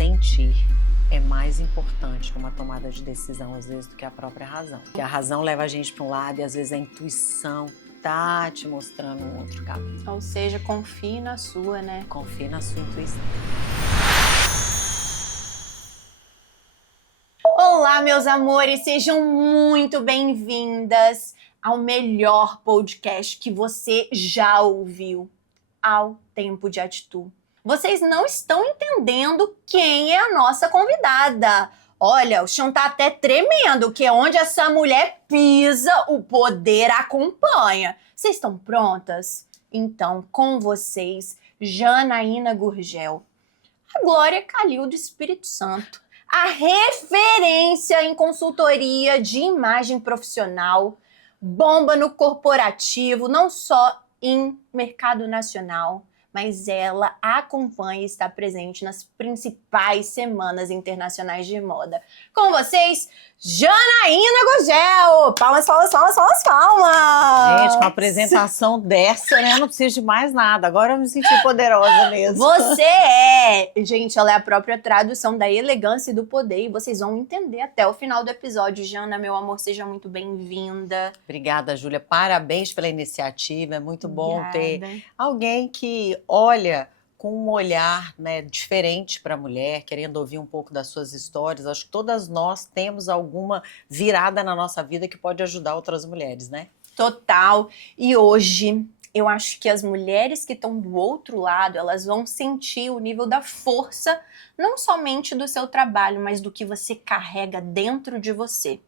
sentir é mais importante numa tomada de decisão, às vezes, do que a própria razão. Porque a razão leva a gente para um lado e, às vezes, a intuição tá te mostrando um outro caminho. Ou seja, confie na sua, né? Confie na sua intuição. Olá, meus amores, sejam muito bem-vindas ao melhor podcast que você já ouviu, Ao Tempo de Atitude. Vocês não estão entendendo quem é a nossa convidada. Olha, o chão tá até tremendo, que é onde essa mulher pisa, o poder acompanha. Vocês estão prontas? Então, com vocês, Janaína Gurgel, a Glória Calil do Espírito Santo, a referência em consultoria de imagem profissional, bomba no corporativo, não só em mercado nacional, mas ela acompanha e está presente nas principais semanas internacionais de moda. Com vocês, Janaína Gurgel! Palmas, palmas, palmas, palmas, palmas! Gente, com uma apresentação dessa, né? Eu não preciso de mais nada. Agora eu me senti poderosa mesmo. Você é! Gente, ela é a própria tradução da elegância e do poder. E vocês vão entender até o final do episódio. Jana, meu amor, seja muito bem-vinda. Obrigada, Júlia. Parabéns pela iniciativa. É muito bom ter Obrigada. alguém que olha com um olhar, né, diferente para a mulher, querendo ouvir um pouco das suas histórias. Acho que todas nós temos alguma virada na nossa vida que pode ajudar outras mulheres, né? Total. E hoje, eu acho que as mulheres que estão do outro lado, elas vão sentir o nível da força, não somente do seu trabalho, mas do que você carrega dentro de você.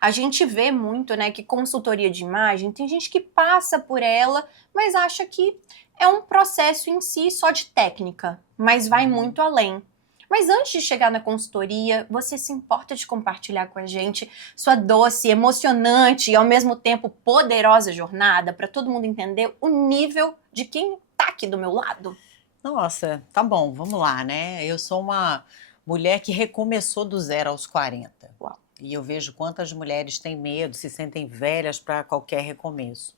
A gente vê muito, né, que consultoria de imagem, tem gente que passa por ela, mas acha que é um processo em si só de técnica, mas vai muito além. Mas antes de chegar na consultoria, você se importa de compartilhar com a gente sua doce, emocionante e ao mesmo tempo poderosa jornada para todo mundo entender o nível de quem tá aqui do meu lado? Nossa, tá bom, vamos lá, né? Eu sou uma mulher que recomeçou do 0 aos 40. Uau. E eu vejo quantas mulheres têm medo, se sentem velhas para qualquer recomeço.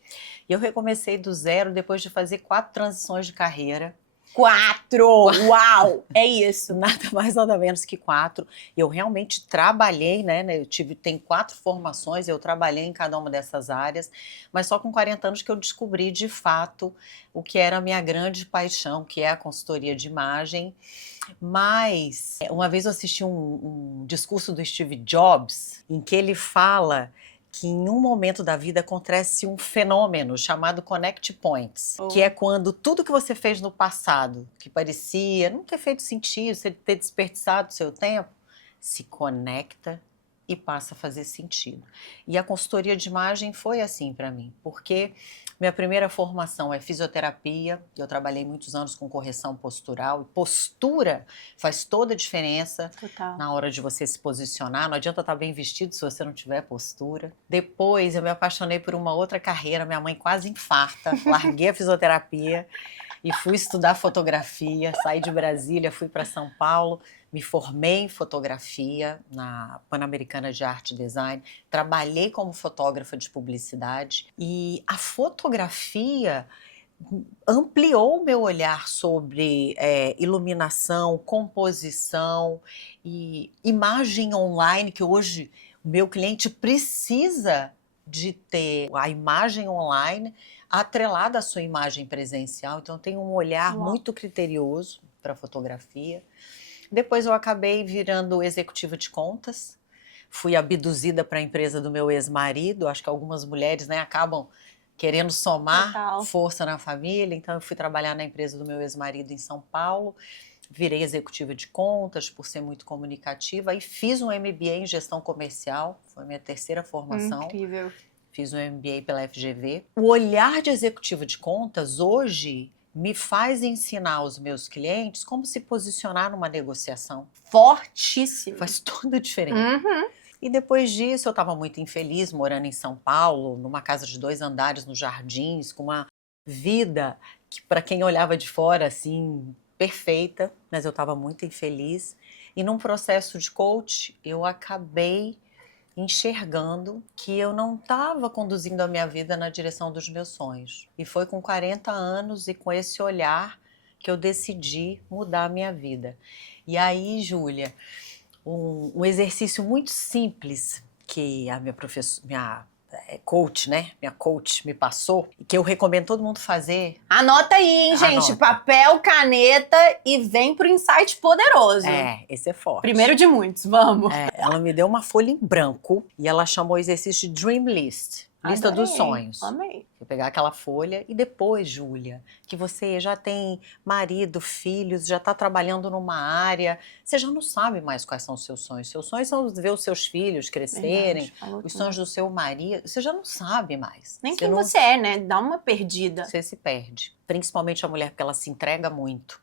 E eu recomecei do 0 depois de fazer 4 transições de carreira. 4! Uau! É isso. Nada mais, nada menos que 4. Eu realmente trabalhei, né? Tenho 4 formações, eu trabalhei em cada uma dessas áreas, mas só com 40 anos que eu descobri de fato o que era a minha grande paixão, que é a consultoria de imagem. Mas uma vez eu assisti um discurso do Steve Jobs, em que ele fala que em um momento da vida acontece um fenômeno chamado Connect Points, que é quando tudo que você fez no passado, que parecia não ter feito sentido, você ter desperdiçado seu tempo, se conecta e passa a fazer sentido. E a consultoria de imagem foi assim para mim, porque minha primeira formação é fisioterapia, eu trabalhei muitos anos com correção postural, e postura faz toda a diferença. Total. Na hora de você se posicionar, não adianta estar bem vestido se você não tiver postura. Depois eu me apaixonei por uma outra carreira, minha mãe quase infarta, larguei a fisioterapia e fui estudar fotografia, saí de Brasília, fui para São Paulo, me formei em fotografia na Pan-Americana de Arte e Design, trabalhei como fotógrafa de publicidade e a fotografia ampliou o meu olhar sobre iluminação, composição e imagem online, que hoje o meu cliente precisa de ter a imagem online atrelada à sua imagem presencial. Então, eu tenho um olhar muito criterioso para a fotografia. Depois eu acabei virando executiva de contas, fui abduzida para a empresa do meu ex-marido. Acho que algumas mulheres, né, acabam querendo somar Total. força na família, então eu fui trabalhar na empresa do meu ex-marido em São Paulo, virei executiva de contas por ser muito comunicativa e fiz um MBA em gestão comercial, foi minha terceira formação. Incrível. Fiz um MBA pela FGV. O olhar de executiva de contas hoje me faz ensinar aos meus clientes como se posicionar numa negociação. Fortíssimo. Faz toda a diferença. E depois disso eu estava muito infeliz morando em São Paulo, numa casa de 2 andares nos Jardins, com uma vida que para quem olhava de fora assim, perfeita, mas eu estava muito infeliz. E num processo de coach, eu acabei enxergando que eu não estava conduzindo a minha vida na direção dos meus sonhos. E foi com 40 anos e com esse olhar que eu decidi mudar a minha vida. E aí, Júlia, um exercício muito simples que a minha professora, coach, né? Minha coach me passou, e que eu recomendo todo mundo fazer. Anota aí, hein, gente? Anota. Papel, caneta e vem pro insight poderoso. Esse é forte. Primeiro de muitos, vamos. Ela me deu uma folha em branco e ela chamou o exercício de Dream List. Lista Adorei, dos sonhos. Amei. Vou pegar aquela folha e depois, Júlia, que você já tem marido, filhos, já está trabalhando numa área, você já não sabe mais quais são os seus sonhos. Seus sonhos são ver os seus filhos crescerem, os sonhos do seu marido, você já não sabe mais. Nem quem você é, né? Dá uma perdida. Você se perde. Principalmente a mulher, porque ela se entrega muito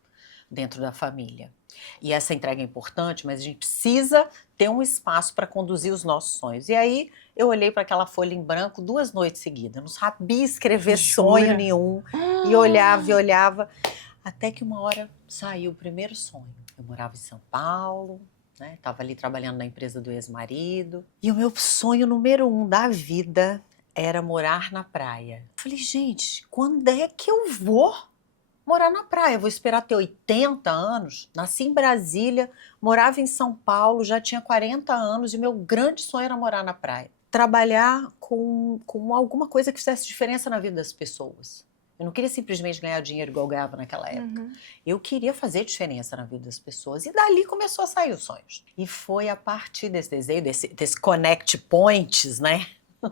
dentro da família. E essa entrega é importante, mas a gente precisa ter um espaço para conduzir os nossos sonhos. E aí eu olhei para aquela folha em branco 2 noites seguidas. Eu não sabia escrever sonho nenhum. E olhava, até que uma hora saiu o primeiro sonho. Eu morava em São Paulo, né? Estava ali trabalhando na empresa do ex-marido. E o meu sonho número 1 da vida era morar na praia. Eu falei, gente, quando é que eu vou morar na praia? Vou esperar ter 80 anos? Nasci em Brasília, morava em São Paulo, já tinha 40 anos e meu grande sonho era morar na praia. Trabalhar com alguma coisa que fizesse diferença na vida das pessoas. Eu não queria simplesmente ganhar dinheiro igual eu ganhava naquela época. Eu queria fazer diferença na vida das pessoas. E dali começou a sair os sonhos. E foi a partir desse desenho, desse connect points, né?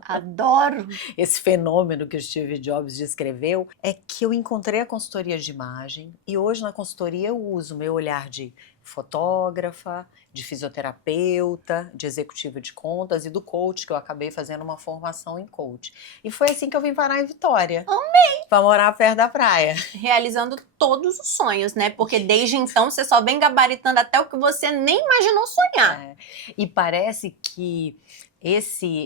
Adoro! Esse fenômeno que o Steve Jobs descreveu, é que eu encontrei a consultoria de imagem e hoje na consultoria eu uso o meu olhar de fotógrafa, de fisioterapeuta, de executiva de contas e do coach, que eu acabei fazendo uma formação em coach. E foi assim que eu vim parar em Vitória. Amei! Pra morar perto da praia. Realizando todos os sonhos, né? Porque desde então você só vem gabaritando até o que você nem imaginou sonhar. E parece que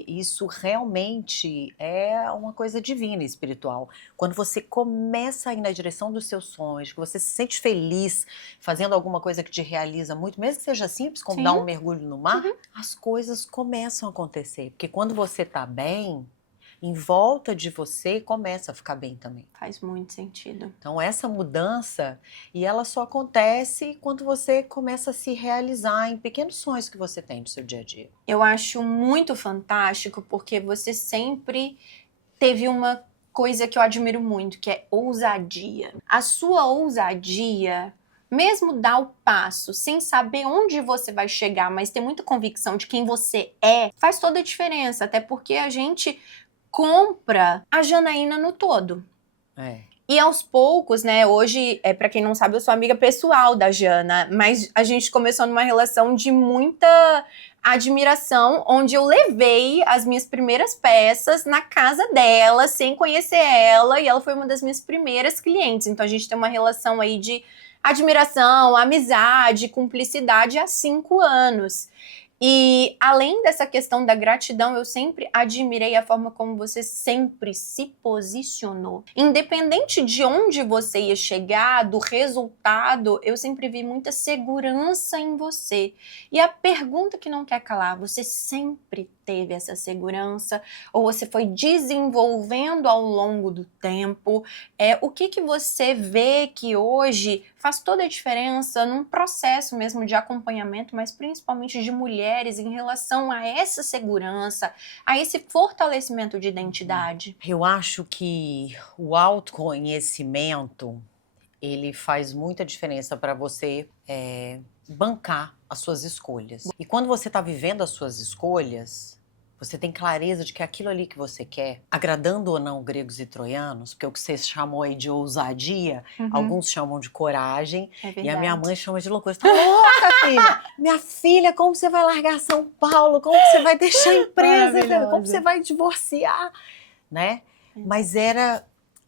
isso realmente é uma coisa divina e espiritual. Quando você começa a ir na direção dos seus sonhos, que você se sente feliz fazendo alguma coisa que te realiza muito, mesmo que seja simples, como dar um mergulho no mar, as coisas começam a acontecer. Porque quando você tá bem, em volta de você começa a ficar bem também. Faz muito sentido. Então essa mudança, e ela só acontece quando você começa a se realizar em pequenos sonhos que você tem do seu dia a dia. Eu acho muito fantástico porque você sempre teve uma coisa que eu admiro muito, que é ousadia. A sua ousadia, mesmo dar o passo sem saber onde você vai chegar, mas ter muita convicção de quem você é, faz toda a diferença, até porque a gente compra a Janaína no todo. E aos poucos, né, hoje, pra quem não sabe, eu sou amiga pessoal da Jana, mas a gente começou numa relação de muita admiração, onde eu levei as minhas primeiras peças na casa dela, sem conhecer ela, e ela foi uma das minhas primeiras clientes. Então a gente tem uma relação aí de admiração, amizade, cumplicidade há 5 anos. E além dessa questão da gratidão, eu sempre admirei a forma como você sempre se posicionou. Independente de onde você ia chegar, do resultado, eu sempre vi muita segurança em você. E a pergunta que não quer calar, você sempre teve essa segurança? Ou você foi desenvolvendo ao longo do tempo? O que você vê que hoje faz toda a diferença num processo mesmo de acompanhamento, mas principalmente de mulheres em relação a essa segurança, a esse fortalecimento de identidade? Eu acho que o autoconhecimento, ele faz muita diferença para você bancar as suas escolhas. E quando você está vivendo as suas escolhas, você tem clareza de que aquilo ali que você quer, agradando ou não gregos e troianos, porque o que você chamou aí de ousadia, alguns chamam de coragem, e a minha mãe chama de loucura. Você tá louca, filha? Minha filha, como você vai largar São Paulo? Como você vai deixar a empresa? Como você vai divorciar? Né? Mas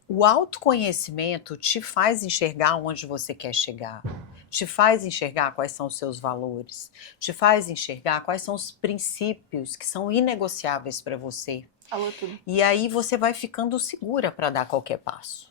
o autoconhecimento te faz enxergar onde você quer chegar. Te faz enxergar quais são os seus valores, te faz enxergar quais são os princípios que são inegociáveis para você. Falou tudo. E aí você vai ficando segura para dar qualquer passo,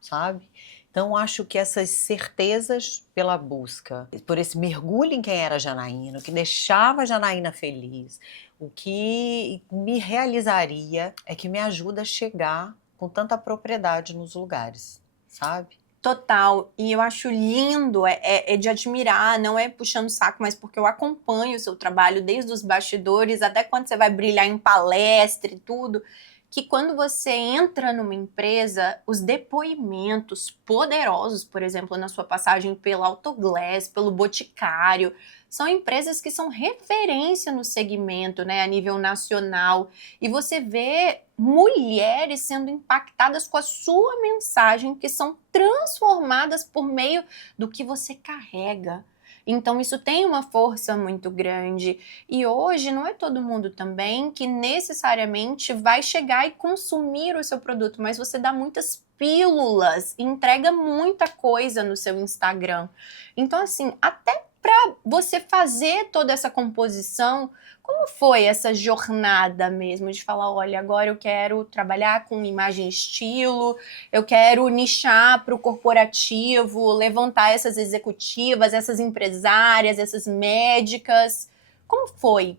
sabe? Então acho que essas certezas pela busca, por esse mergulho em quem era a Janaína, o que deixava a Janaína feliz, o que me realizaria é que me ajuda a chegar com tanta propriedade nos lugares, sabe? Total. E eu acho lindo, é de admirar, não é puxando o saco, mas porque eu acompanho o seu trabalho desde os bastidores até quando você vai brilhar em palestra e tudo, que quando você entra numa empresa, os depoimentos poderosos, por exemplo, na sua passagem pela Autoglass, pelo Boticário, são empresas que são referência no segmento, né, a nível nacional. E você vê mulheres sendo impactadas com a sua mensagem, que são transformadas por meio do que você carrega. Então isso tem uma força muito grande. E hoje não é todo mundo também que necessariamente vai chegar e consumir o seu produto, mas você dá muitas pílulas, entrega muita coisa no seu Instagram. Então assim, até para você fazer toda essa composição, como foi essa jornada mesmo de falar, olha, agora eu quero trabalhar com imagem e estilo, eu quero nichar para o corporativo, levantar essas executivas, essas empresárias, essas médicas. Como foi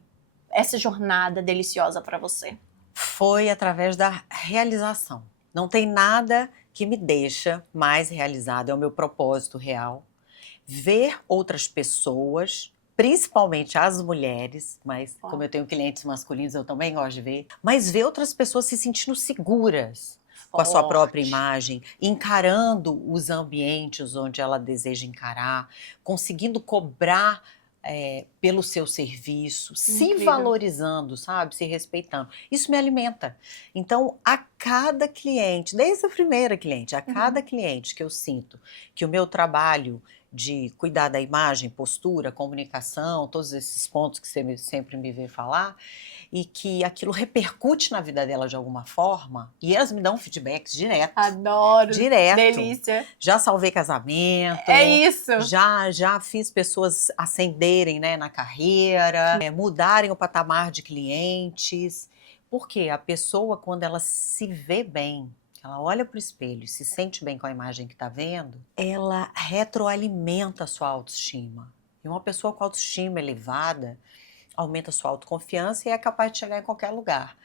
essa jornada deliciosa para você? Foi através da realização. Não tem nada que me deixa mais realizada, é o meu propósito real. Ver outras pessoas, principalmente as mulheres, mas como eu tenho clientes masculinos, eu também gosto de ver, mas ver outras pessoas se sentindo seguras com a sua própria imagem, encarando os ambientes onde ela deseja encarar, conseguindo cobrar pelo seu serviço, se valorizando, sabe? Se respeitando. Isso me alimenta. Então, a cada cliente, desde a primeira cliente, a cada cliente que eu sinto que o meu trabalho de cuidar da imagem, postura, comunicação, todos esses pontos que você sempre me vê falar, e que aquilo repercute na vida dela de alguma forma, e elas me dão feedbacks direto. Adoro. Direto. Delícia. Já salvei casamento. É isso. Já fiz pessoas ascenderem, né, na carreira, mudarem o patamar de clientes. Porque a pessoa, quando ela se vê bem, ela olha para o espelho e se sente bem com a imagem que está vendo, ela retroalimenta a sua autoestima. E uma pessoa com autoestima elevada aumenta a sua autoconfiança e é capaz de chegar em qualquer lugar.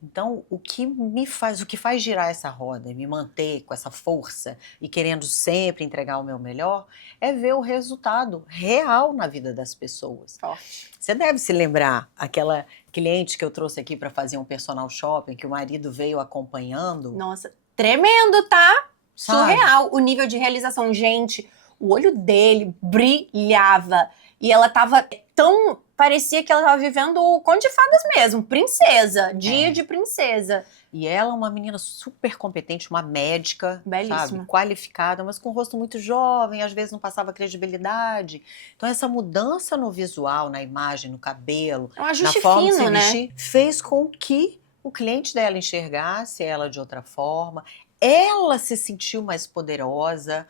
Então, o que faz girar essa roda e me manter com essa força e querendo sempre entregar o meu melhor, é ver o resultado real na vida das pessoas. Forte. Você deve se lembrar, aquela cliente que eu trouxe aqui para fazer um personal shopping, que o marido veio acompanhando. Nossa, tremendo, tá? Sabe? Surreal o nível de realização. Gente, o olho dele brilhava. E ela tava tão... Parecia que ela tava vivendo o Conto de Fadas mesmo, princesa, dia de princesa. E ela é uma menina super competente, uma médica, belíssima, sabe, qualificada, mas com um rosto muito jovem, às vezes não passava credibilidade. Então essa mudança no visual, na imagem, no cabelo, é um ajuste na forma fino, de se vestir, fez com que o cliente dela enxergasse ela de outra forma. Ela se sentiu mais poderosa,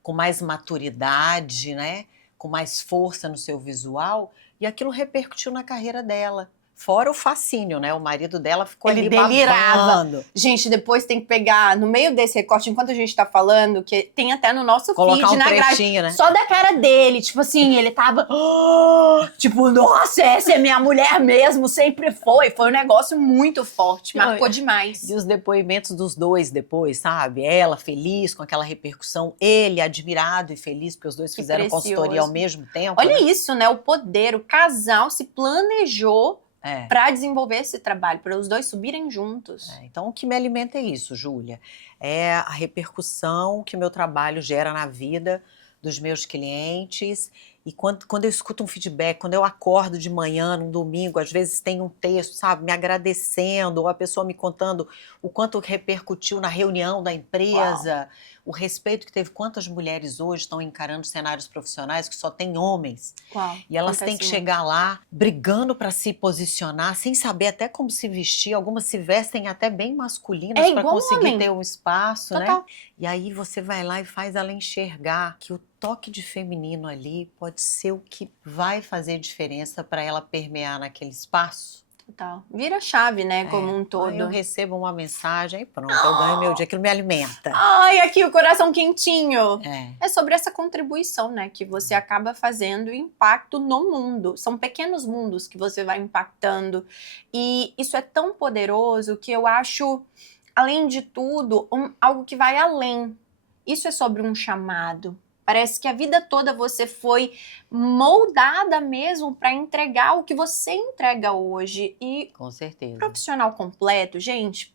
com mais maturidade, né? Com mais força no seu visual, e aquilo repercutiu na carreira dela. Fora o fascínio, né? O marido dela ficou Ele ali delirava. babando. Gente, depois tem que pegar, no meio desse recorte, enquanto a gente tá falando, que tem até no nosso Colocar feed, um na grade, trechinho, né? só da cara dele. Tipo assim, ele tava... tipo, nossa, essa é minha mulher mesmo, sempre foi. Foi um negócio muito forte, marcou demais. E os depoimentos dos dois depois, sabe? Ela feliz com aquela repercussão, ele admirado e feliz, porque os dois fizeram consultoria ao mesmo tempo. Olha isso, né? O poder, o casal se planejou para desenvolver esse trabalho, para os dois subirem juntos. Então, o que me alimenta é isso, Júlia. É a repercussão que meu trabalho gera na vida dos meus clientes. E quando eu escuto um feedback, quando eu acordo de manhã, num domingo, às vezes tem um texto, sabe, me agradecendo, ou a pessoa me contando o quanto repercutiu na reunião da empresa, o respeito que teve, quantas mulheres hoje estão encarando cenários profissionais que só tem homens. E elas têm que chegar lá brigando para se posicionar, sem saber até como se vestir. Algumas se vestem até bem masculinas para conseguir ter um espaço, né? E aí você vai lá e faz ela enxergar que o toque de feminino ali pode ser o que vai fazer diferença para ela permear naquele espaço. Total. Vira chave, né, como um todo. Aí eu recebo uma mensagem e pronto, eu ganho meu dia, aquilo me alimenta. Ai, aqui o coração quentinho. É sobre essa contribuição, né, que você acaba fazendo impacto no mundo. São pequenos mundos que você vai impactando. E isso é tão poderoso que eu acho, além de tudo, algo que vai além isso é sobre um chamado. Parece que a vida toda você foi moldada mesmo para entregar o que você entrega hoje. E Com certeza. profissional completo, gente,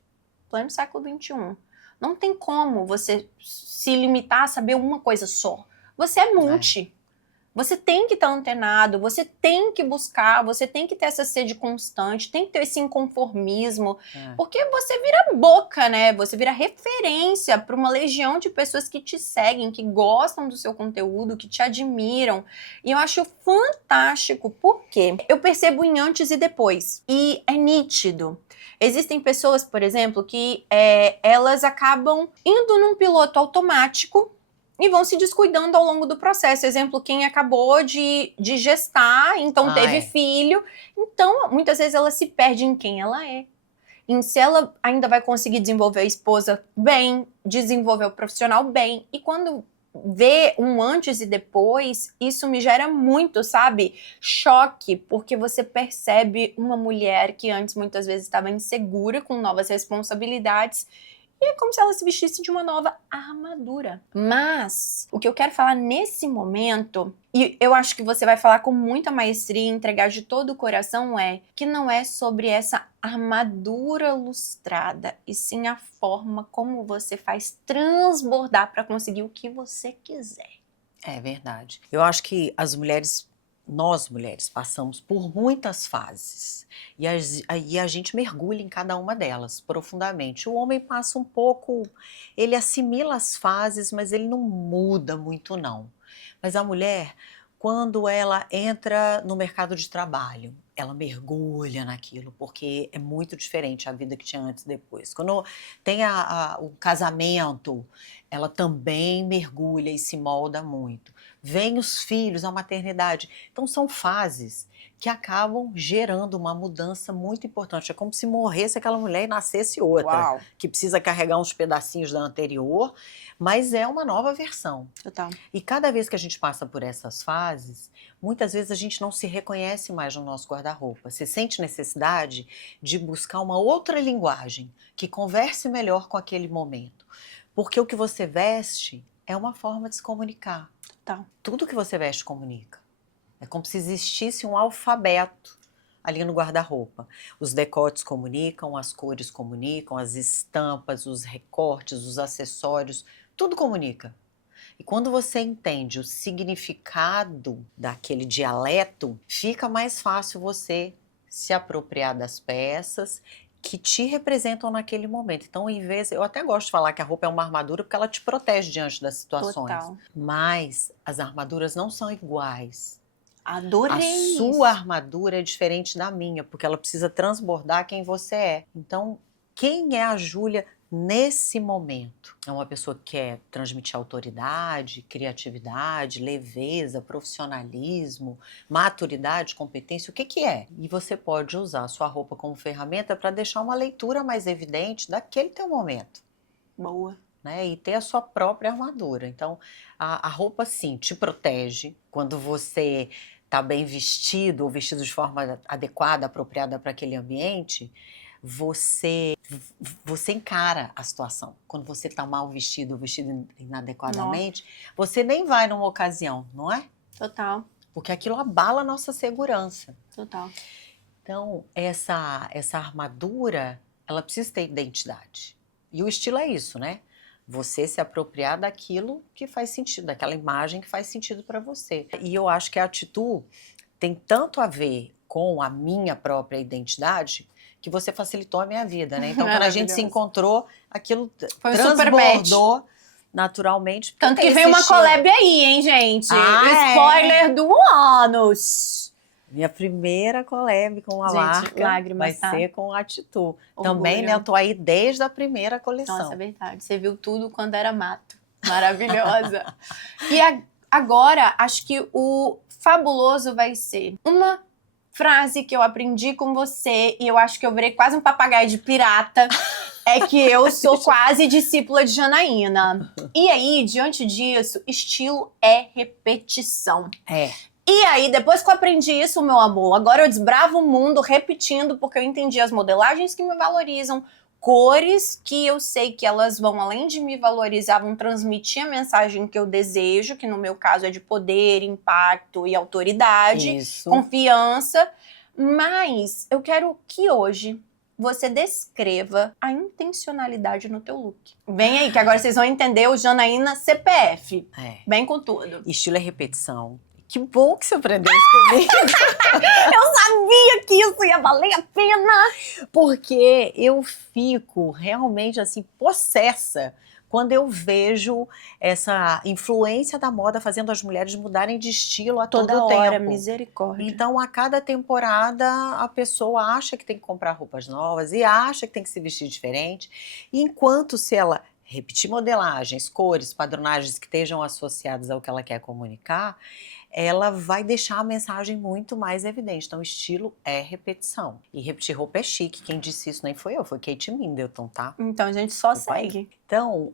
pleno século XXI. Não tem como você se limitar a saber uma coisa só. Você é multi. Você tem que estar antenado, você tem que buscar, você tem que ter essa sede constante, tem que ter esse inconformismo, porque você vira boca, né? Você vira referência para uma legião de pessoas que te seguem, que gostam do seu conteúdo, que te admiram. E eu acho fantástico, porque eu percebo em antes e depois. E é nítido. Existem pessoas, por exemplo, que elas acabam indo num piloto automático e vão se descuidando ao longo do processo. Exemplo, quem acabou de gestar, então teve filho. Então, muitas vezes ela se perde em quem ela é. Em se ela ainda vai conseguir desenvolver a esposa bem, desenvolver o profissional bem. E quando vê um antes e depois, isso me gera muito, sabe? Choque, porque você percebe uma mulher que antes muitas vezes estava insegura com novas responsabilidades. E é como se ela se vestisse de uma nova armadura. Mas o que eu quero falar nesse momento, e eu acho que você vai falar com muita maestria e entregar de todo o coração, é que não é sobre essa armadura lustrada, e sim a forma como você faz transbordar para conseguir o que você quiser. É verdade. Eu acho que nós mulheres, passamos por muitas fases e a gente mergulha em cada uma delas profundamente. O homem passa um pouco, ele assimila as fases, mas ele não muda muito não. Mas a mulher, quando ela entra no mercado de trabalho, ela mergulha naquilo, porque é muito diferente a vida que tinha antes e depois. Quando tem o casamento, ela também mergulha e se molda muito. Vem os filhos, a maternidade. Então são fases que acabam gerando uma mudança muito importante. É como se morresse aquela mulher e nascesse outra. Uau. Que precisa carregar uns pedacinhos da anterior, mas é uma nova versão. Total. E cada vez que a gente passa por essas fases, muitas vezes a gente não se reconhece mais no nosso guarda-roupa. Você sente necessidade de buscar uma outra linguagem que converse melhor com aquele momento. Porque o que você veste é uma forma de se comunicar. Total. Tudo que você veste comunica. É como se existisse um alfabeto ali no guarda-roupa. Os decotes comunicam, as cores comunicam, as estampas, os recortes, os acessórios, tudo comunica. E quando você entende o significado daquele dialeto, fica mais fácil você se apropriar das peças que te representam naquele momento. Então, em vez, eu até gosto de falar que a roupa é uma armadura porque ela te protege diante das situações. Total. Mas as armaduras não são iguais. Adorei. A sua armadura é diferente da minha, porque ela precisa transbordar quem você é. Então, quem é a Júlia nesse momento? É uma pessoa que quer transmitir autoridade, criatividade, leveza, profissionalismo, maturidade, competência, o que que é? E você pode usar a sua roupa como ferramenta para deixar uma leitura mais evidente daquele teu momento. Boa. Né, e ter a sua própria armadura. Então, a roupa, sim, te protege. Quando você está bem vestido ou vestido de forma adequada, apropriada para aquele ambiente, você encara a situação. Quando você está mal vestido ou vestido inadequadamente, você nem vai numa ocasião, não é? Total. Porque aquilo abala a nossa segurança. Total. Então, essa armadura, ela precisa ter identidade. E o estilo é isso, né? Você se apropriar daquilo que faz sentido, daquela imagem que faz sentido para você. E eu acho que a atitude tem tanto a ver com a minha própria identidade que você facilitou a minha vida, né? Então, quando a gente se encontrou, aquilo foi transbordou naturalmente. Tanto que vem uma collab aí, hein, gente? Spoiler do ânus. Minha primeira collab com a marca lágrimas, vai ser com a Atitude. Orgulho. Também, né? Eu tô aí desde a primeira coleção. Nossa, é verdade. Você viu tudo quando era mato. Maravilhosa. E agora, acho que o fabuloso vai ser uma frase que eu aprendi com você e eu acho que eu virei quase um papagaio de pirata. É que eu sou quase discípula de Janaína. E aí, diante disso, estilo é repetição. É. E aí, depois que eu aprendi isso, meu amor, agora eu desbravo o mundo repetindo, porque eu entendi as modelagens que me valorizam, cores que eu sei que elas vão, além de me valorizar, vão transmitir a mensagem que eu desejo, que no meu caso é de poder, impacto e autoridade, Isso. confiança. Mas eu quero que hoje você descreva a intencionalidade no teu look. Vem aí, que agora vocês vão entender o Janaína CPF. Vem com tudo. Estilo é repetição. Que bom que você aprendeu isso comigo. Eu sabia que isso ia valer a pena. Porque eu fico realmente assim, possessa quando eu vejo essa influência da moda fazendo as mulheres mudarem de estilo a todo hora, tempo. misericórdia. Então, a cada temporada, a pessoa acha que tem que comprar roupas novas e acha que tem que se vestir diferente. E enquanto se ela repetir modelagens, cores, padronagens que estejam associadas ao que ela quer comunicar, ela vai deixar a mensagem muito mais evidente. Então, estilo é repetição. E repetir roupa é chique. Quem disse isso nem foi eu, foi Kate Middleton, tá? Então, a gente só segue. Então,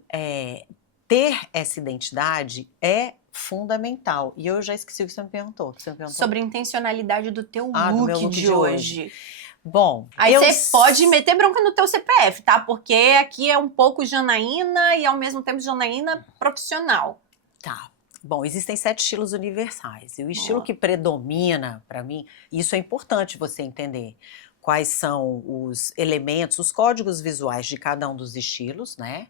ter essa identidade é fundamental. E eu já esqueci o que você me perguntou. Sobre a intencionalidade do teu do meu look de hoje. Bom, aí você pode meter bronca no teu CPF, tá? Porque aqui é um pouco Janaína e ao mesmo tempo Janaína profissional. Tá. Bom, existem 7 estilos universais. E o estilo que predomina para mim, isso é importante você entender. Quais são os elementos, os códigos visuais de cada um dos estilos, né?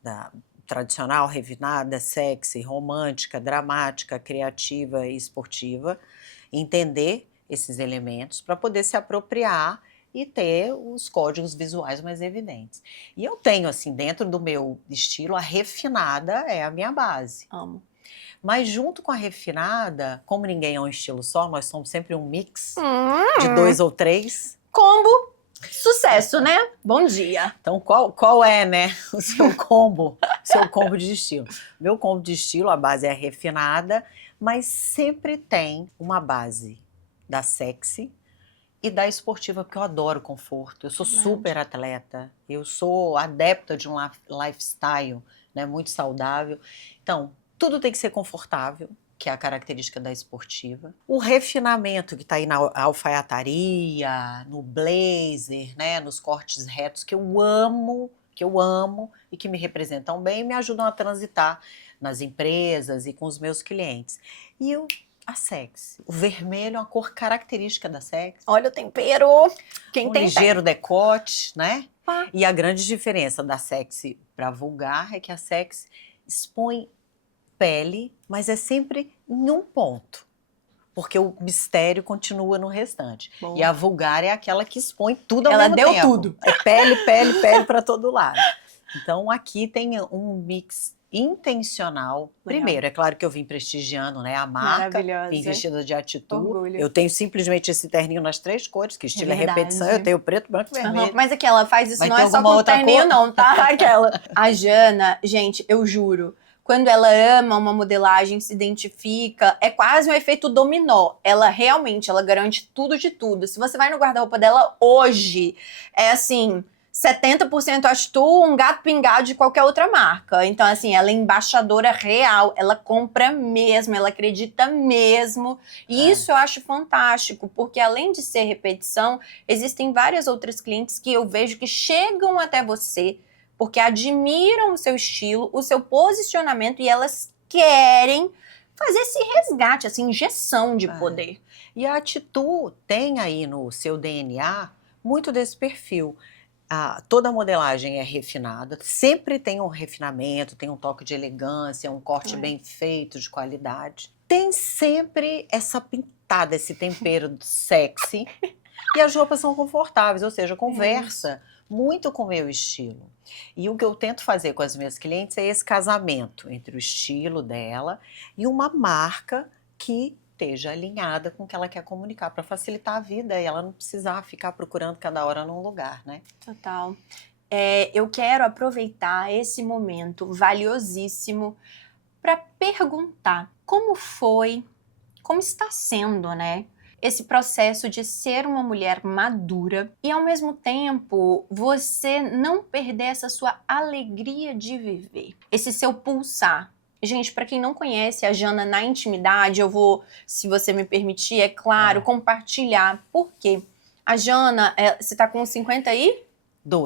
Da tradicional, refinada, sexy, romântica, dramática, criativa e esportiva. Entender esses elementos para poder se apropriar e ter os códigos visuais mais evidentes. E eu tenho, assim, dentro do meu estilo, a refinada é a minha base. Amo. Mas junto com a refinada, como ninguém é um estilo só, nós somos sempre um mix de 2 ou 3. Combo, sucesso, né? Bom dia. Então, qual é, né, o seu combo, de estilo? Meu combo de estilo, a base é refinada, mas sempre tem uma base da sexy e da esportiva, porque eu adoro conforto. Eu sou super atleta, eu sou adepta de um lifestyle, né, muito saudável. Então, tudo tem que ser confortável, que é a característica da esportiva. O refinamento que está aí na alfaiataria, no blazer, né, nos cortes retos, que eu amo e que me representam bem e me ajudam a transitar nas empresas e com os meus clientes. E a sexy. O vermelho é uma cor característica da sexy. Olha o tempero. Quem tem ligeiro decote, né? E a grande diferença da sexy para vulgar é que a sexy expõe pele, mas é sempre em um ponto, porque o mistério continua no restante. Bom. E a vulgar é aquela que expõe tudo ao mesmo tempo. Ela deu tudo. É pele para todo lado. Então aqui tem um mix intencional. Primeiro, é claro que eu vim prestigiando, né, a marca, vim vestida de atitude. Eu tenho simplesmente esse terninho nas 3 cores, que estilo é repetição. Eu tenho preto, branco e vermelho. Mas aqui ela faz isso, não é só com terninho não, tá? Aquela. A Jana, gente, eu juro, quando ela ama uma modelagem, se identifica, é quase um efeito dominó. Ela realmente, ela garante tudo de tudo. Se você vai no guarda-roupa dela hoje, é assim, 70% Atu, um gato pingado de qualquer outra marca. Então, assim, ela é embaixadora real, ela compra mesmo, ela acredita mesmo. E isso eu acho fantástico, porque além de ser repetição, existem várias outras clientes que eu vejo que chegam até você porque admiram o seu estilo, o seu posicionamento e elas querem fazer esse resgate, essa injeção de poder. E a Atu tem aí no seu DNA muito desse perfil. Toda a modelagem é refinada, sempre tem um refinamento, tem um toque de elegância, um corte bem feito, de qualidade. Tem sempre essa pintada, esse tempero sexy e as roupas são confortáveis, ou seja, conversa muito com o meu estilo. E o que eu tento fazer com as minhas clientes é esse casamento entre o estilo dela e uma marca que esteja alinhada com o que ela quer comunicar, para facilitar a vida e ela não precisar ficar procurando cada hora num lugar, né? Total. Eu quero aproveitar esse momento valiosíssimo para perguntar como está sendo, né? Esse processo de ser uma mulher madura e, ao mesmo tempo, você não perder essa sua alegria de viver, esse seu pulsar. Gente, para quem não conhece a Jana na intimidade, eu vou, se você me permitir, é claro, compartilhar. Por quê? A Jana, você tá com 50 aí?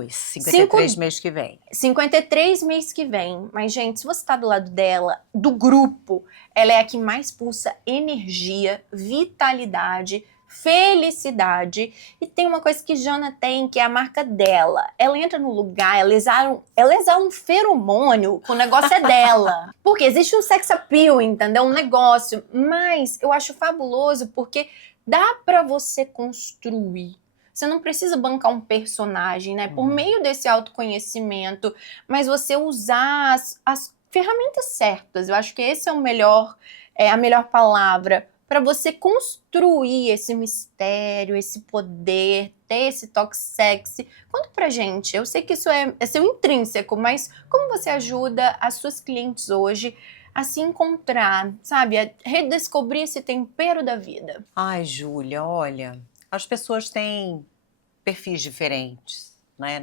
53 mês que vem. 53 mês que vem. Mas, gente, se você tá do lado dela, do grupo, ela é a que mais pulsa energia, vitalidade, felicidade. E tem uma coisa que Jana tem, que é a marca dela. Ela entra no lugar, ela exala um feromônio, que o negócio é dela. Porque existe um sex appeal, entendeu? Um negócio. Mas eu acho fabuloso porque dá pra você construir. Você não precisa bancar um personagem, né? Por meio desse autoconhecimento, mas você usar as ferramentas certas. Eu acho que esse é a melhor palavra para você construir esse mistério, esse poder, ter esse toque sexy. Conta pra gente. Eu sei que isso é seu intrínseco, mas como você ajuda as suas clientes hoje a se encontrar, sabe? A redescobrir esse tempero da vida. Ai, Júlia, olha, as pessoas têm perfis diferentes, né?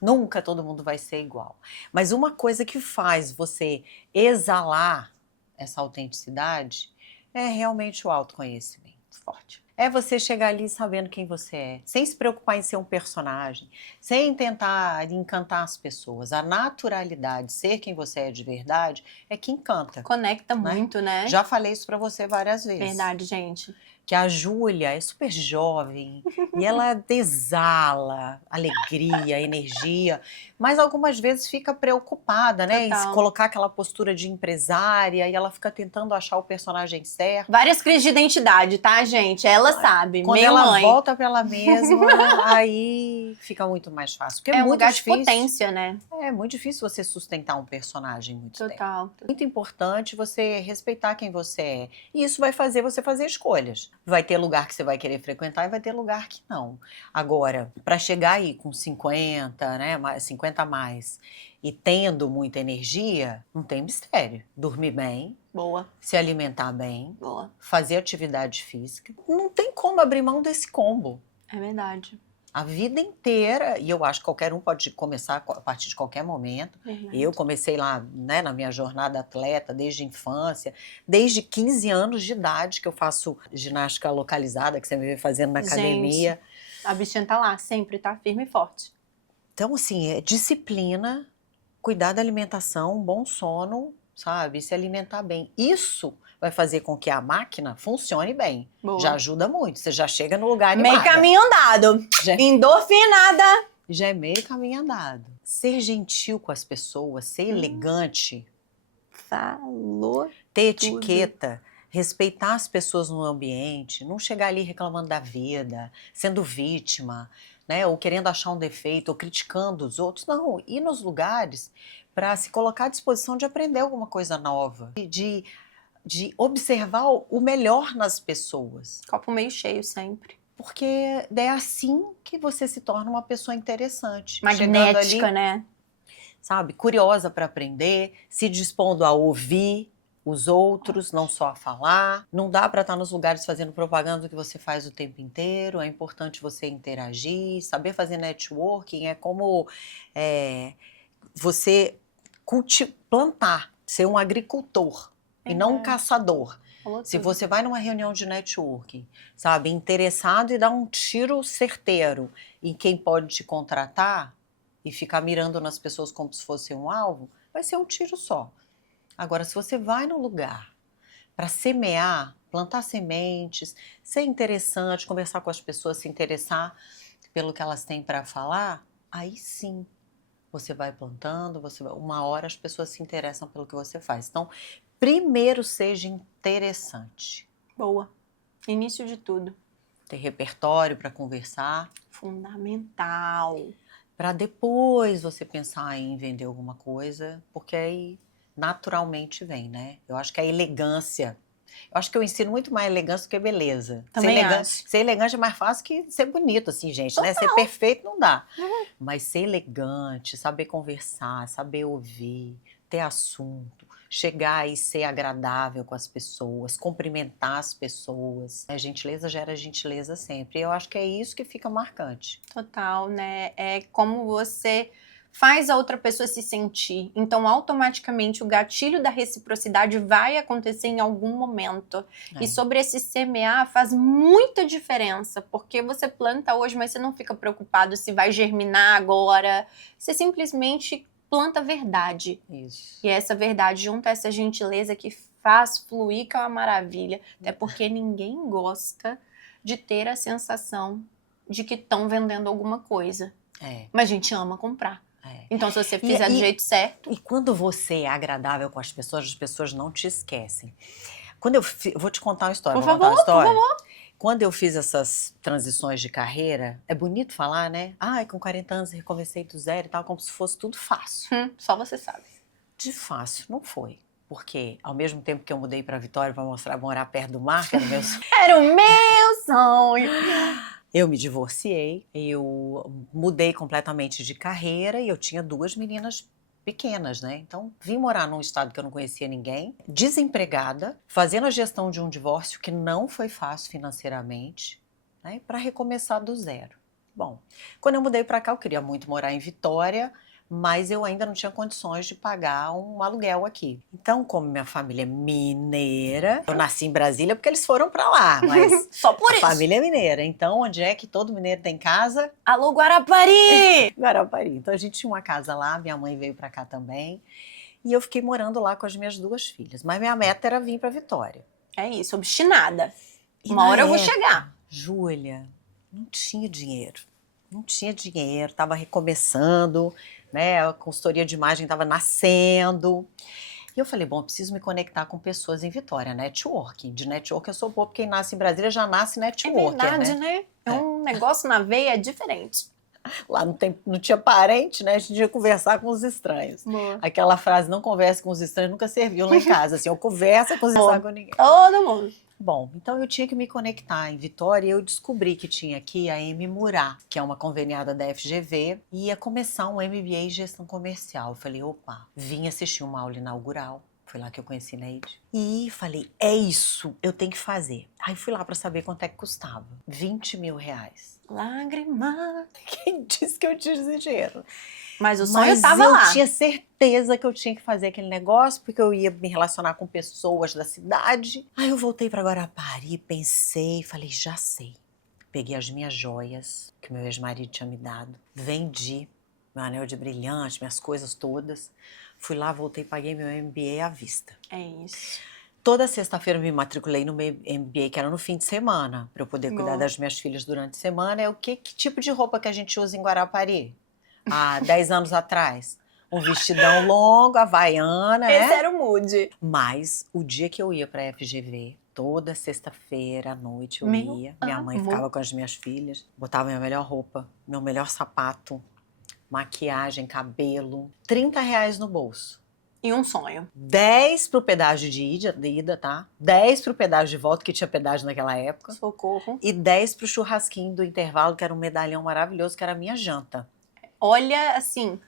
Nunca todo mundo vai ser igual. Mas uma coisa que faz você exalar essa autenticidade é realmente o autoconhecimento. Forte. É você chegar ali sabendo quem você é, sem se preocupar em ser um personagem, sem tentar encantar as pessoas. A naturalidade, ser quem você é de verdade, é que encanta. Conecta muito, né? Já falei isso pra você várias vezes. Verdade, gente. Que a Júlia é super jovem e ela exala alegria, energia, mas algumas vezes fica preocupada, né? Em se Total. colocar aquela postura de empresária e ela fica tentando achar o personagem certo. Várias crises de identidade, tá, gente? Ela sabe. Quando Meio ela mãe. volta pra ela mesma, aí fica muito mais fácil. Porque É um muito lugar difícil. de potência, né? É muito difícil você sustentar um personagem muito tempo. Total. Muito importante você respeitar quem você é. E isso vai fazer você fazer escolhas. Vai ter lugar que você vai querer frequentar e vai ter lugar que não. Agora, para chegar aí com 50, né, 50 a mais, e tendo muita energia, não tem mistério. Dormir bem, Boa, se alimentar bem, boa. fazer atividade física. Não tem como abrir mão desse combo. É verdade. A vida inteira, e eu acho que qualquer um pode começar a partir de qualquer momento. Verdade. Eu comecei lá, né, na minha jornada atleta, desde a infância, desde 15 anos de idade que eu faço ginástica localizada, que você me vê fazendo na academia. A bichinha tá lá, sempre, tá firme e forte. Então, assim, é disciplina, cuidar da alimentação, um bom sono, sabe? Se alimentar bem. Isso vai fazer com que a máquina funcione bem. Boa. Já ajuda muito. Você já chega no lugar animada. Meio caminho andado. Já, Endorfinada. já é meio caminho andado. Ser gentil com as pessoas, ser elegante, Falou. ter etiqueta, respeitar as pessoas no ambiente, não chegar ali reclamando da vida, sendo vítima, né? Ou querendo achar um defeito, ou criticando os outros. Não, ir nos lugares para se colocar à disposição de aprender alguma coisa nova, de observar o melhor nas pessoas. Copo meio cheio sempre. Porque é assim que você se torna uma pessoa interessante. Magnética, Chegando ali, né? sabe, curiosa para aprender, se dispondo a ouvir os outros, não só a falar. Não dá para estar nos lugares fazendo propaganda do que você faz o tempo inteiro. É importante você interagir, saber fazer networking. É como você plantar, ser um agricultor e não um caçador. Falou Se tudo. você vai numa reunião de networking, sabe, interessado e dá um tiro certeiro em quem pode te contratar e ficar mirando nas pessoas como se fosse um alvo, vai ser um tiro só. Agora, se você vai no lugar para semear, plantar sementes, ser interessante, conversar com as pessoas, se interessar pelo que elas têm para falar, aí sim você vai plantando, uma hora as pessoas se interessam pelo que você faz. Então, primeiro seja interessante. Boa. Início de tudo. Ter repertório para conversar. Fundamental. Para depois você pensar em vender alguma coisa, porque aí naturalmente vem, né? Eu acho que a elegância. Eu acho que eu ensino muito mais elegância do que beleza. Também acho. Ser elegante é mais fácil que ser bonito, assim, gente, né? Ser perfeito não dá. Mas ser elegante, saber conversar, saber ouvir, ter assunto, chegar e ser agradável com as pessoas, cumprimentar as pessoas. A gentileza gera gentileza sempre. E eu acho que é isso que fica marcante. Total, né? É como você faz a outra pessoa se sentir. Então, automaticamente, o gatilho da reciprocidade vai acontecer em algum momento. É. E sobre esse semear, faz muita diferença, porque você planta hoje, mas você não fica preocupado se vai germinar agora. Você simplesmente planta verdade. Isso. E essa verdade junto a essa gentileza que faz fluir, que é uma maravilha. Até porque ninguém gosta de ter a sensação de que estão vendendo alguma coisa. Mas a gente ama comprar. Então, se você fizer do jeito certo... E quando você é agradável com as pessoas não te esquecem. Vou te contar uma história. Por favor. Quando eu fiz essas transições de carreira, é bonito falar, né? Com 40 anos eu recomecei do zero e tal, como se fosse tudo fácil. Só você sabe. De fácil, não foi. Porque, ao mesmo tempo que eu mudei para Vitória para morar perto do mar, que era o meu sonho. Era o meu sonho! Eu me divorciei, eu mudei completamente de carreira e eu tinha 2 meninas pequenas, né? Então, vim morar num estado que eu não conhecia ninguém, desempregada, fazendo a gestão de um divórcio que não foi fácil financeiramente, né? Para recomeçar do zero. Bom, quando eu mudei para cá, eu queria muito morar em Vitória, mas eu ainda não tinha condições de pagar um aluguel aqui. Então, como minha família é mineira, eu nasci em Brasília porque eles foram para lá, mas só por isso. Família é mineira. Então, onde é que todo mineiro tem casa? Alô, Guarapari! Guarapari. Então, a gente tinha uma casa lá, minha mãe veio para cá também, e eu fiquei morando lá com as minhas 2 filhas. Mas minha meta era vir para Vitória. É isso, obstinada. Uma hora eu vou chegar. Júlia, não tinha dinheiro. Não tinha dinheiro, estava recomeçando, né? A consultoria de imagem estava nascendo. E eu falei, bom, eu preciso me conectar com pessoas em Vitória, networking. De networking eu sou boa, porque quem nasce em Brasília já nasce networker, É verdade, né? É um negócio na veia diferente. Lá não tinha parente, né? A gente ia conversar com os estranhos. Boa. Aquela frase, não converse com os estranhos, nunca serviu lá em casa. Assim, eu converso com ninguém. Todo mundo. Bom, então eu tinha que me conectar em Vitória e eu descobri que tinha aqui a Amy Murá, que é uma conveniada da FGV, e ia começar um MBA em gestão comercial. Eu falei, opa, vim assistir uma aula inaugural. Foi lá que eu conheci Neide. E falei, é isso, eu tenho que fazer. Aí fui lá para saber quanto é que custava. R$20 mil. Lágrima. Quem disse que eu tinha esse dinheiro? Mas o sonho estava lá. Eu tinha certeza que eu tinha que fazer aquele negócio, porque eu ia me relacionar com pessoas da cidade. Aí eu voltei para Guarapari, pensei, falei, já sei. Peguei as minhas joias, que meu ex-marido tinha me dado, vendi meu anel de brilhante, minhas coisas todas. Fui lá, voltei, paguei meu MBA à vista. É isso. Toda sexta-feira eu me matriculei no meu MBA, que era no fim de semana, para eu poder cuidar das minhas filhas durante a semana. É que tipo de roupa que a gente usa em Guarapari? Há 10 anos atrás. Um vestidão longo, havaiana, né? Esse era o mood. Mas o dia que eu ia pra FGV, toda sexta-feira à noite eu ia. Minha mãe ficava com as minhas filhas, botava minha melhor roupa, meu melhor sapato, maquiagem, cabelo. R$30 no bolso. E um sonho. 10 pro pedágio de ida, tá? 10 pro pedágio de volta, que tinha pedágio naquela época. Socorro. E 10 pro churrasquinho do intervalo, que era um medalhão maravilhoso, que era a minha janta. Olha, assim,